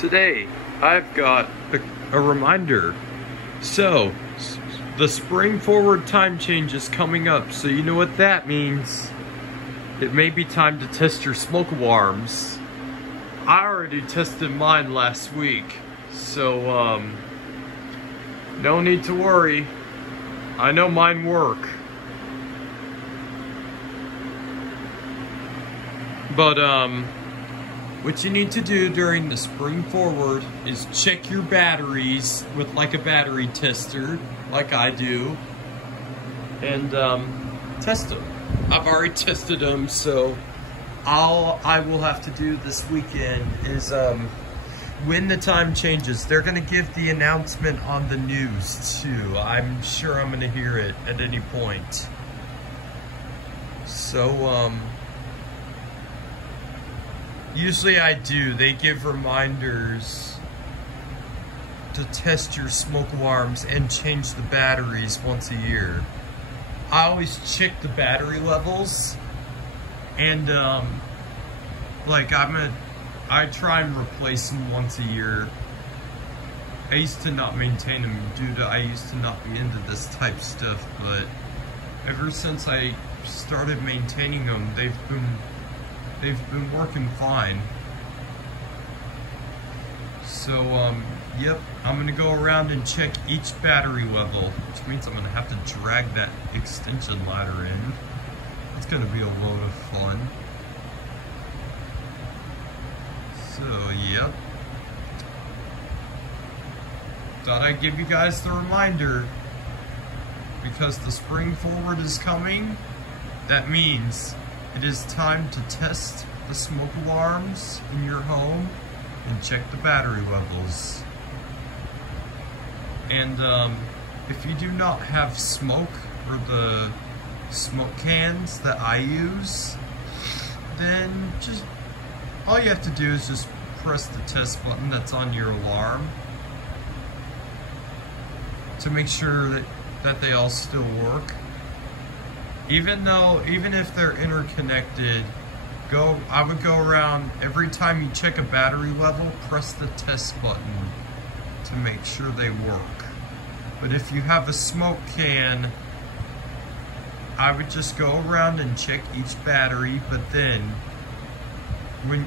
Today, I've got a reminder. So, the spring forward time change is coming up, so you know what that means. It may be time to test your smoke alarms. I already tested mine last week, so no need to worry. I know mine work. But what you need to do during the spring forward is check your batteries with like a battery tester, like I do, and test them. I've already tested them, so all I will have to do this weekend is when the time changes, they're gonna give the announcement on the news too. I'm sure I'm gonna hear it at any point. So usually I do. They give reminders to test your smoke alarms and change the batteries once a year. I always check the battery levels, and like I try and replace them once a year. I used to not maintain them due to I used to not be into this type of stuff, but ever since I started maintaining them, they've been working fine. So, yep, I'm gonna go around and check each battery level, which means I'm gonna have to drag that extension ladder in. It's gonna be a load of fun. So, yep. Thought I'd give you guys the reminder, because the spring forward is coming. That means it is time to test the smoke alarms in your home and check the battery levels. And if you do not have smoke or the smoke cans that I use, then just all you have to do is just press the test button that's on your alarm to make sure that they all still work. Even if they're interconnected, I would go around every time you check a battery level, press the test button to make sure they work. But if you have a smoke can, I would just go around and check each battery, but then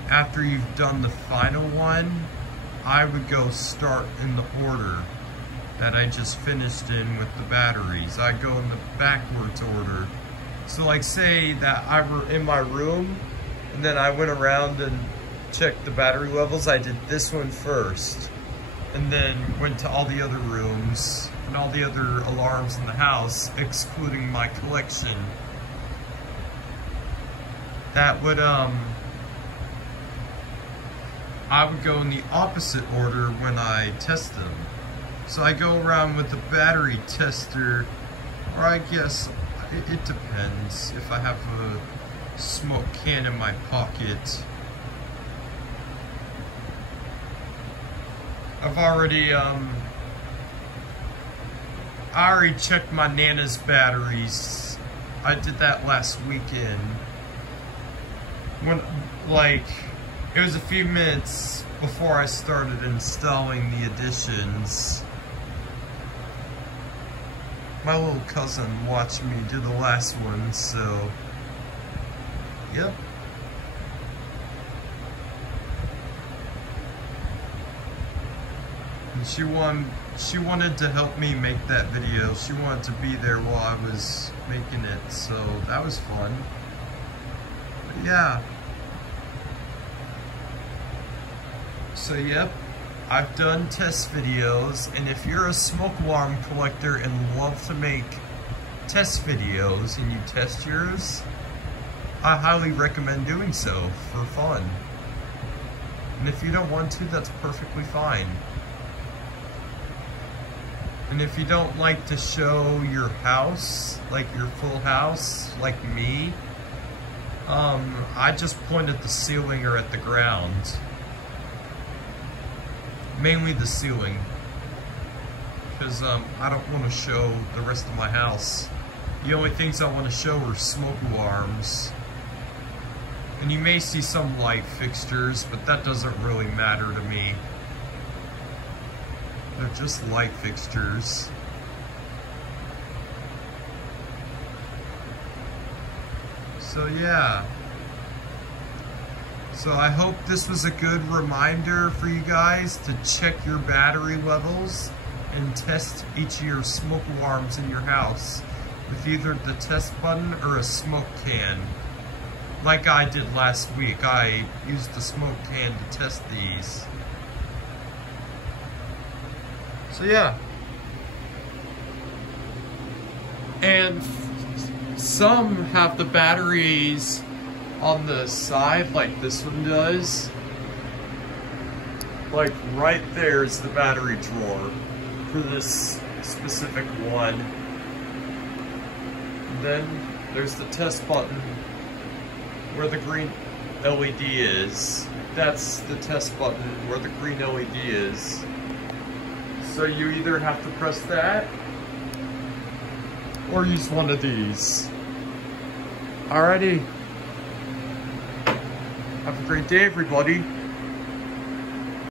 after you've done the final one, I would go start in the order that I just finished in with the batteries. I go in the backwards order. So like say that I were in my room and then I went around and checked the battery levels. I did this one first and then went to all the other rooms and all the other alarms in the house, excluding my collection. That would, I would go in the opposite order when I test them. So I go around with the battery tester, or I guess it depends. If I have a smoke can in my pocket, I already checked my Nana's batteries. I did that last weekend. It was a few minutes before I started installing the additions. My little cousin watched me do the last one, so yep. And she wanted to help me make that video. She wanted to be there while I was making it, so that was fun. But yeah. So yep. I've done test videos, and if you're a smoke alarm collector and love to make test videos and you test yours, I highly recommend doing so for fun. And if you don't want to, that's perfectly fine. And if you don't like to show your house, like your full house, like me, I just point at the ceiling or at the ground. Mainly the ceiling, because I don't want to show the rest of my house. The only things I want to show are smoke alarms. And you may see some light fixtures, but that doesn't really matter to me. They're just light fixtures. So yeah. So I hope this was a good reminder for you guys to check your battery levels and test each of your smoke alarms in your house with either the test button or a smoke can. Like I did last week, I used the smoke can to test these. So yeah. And some have the batteries on the side like this one does. Like right there is the battery drawer for this specific one. And then there's the test button where the green LED is. That's the test button where the green LED is. So you either have to press that or use one of these. Alrighty. Have a great day, everybody.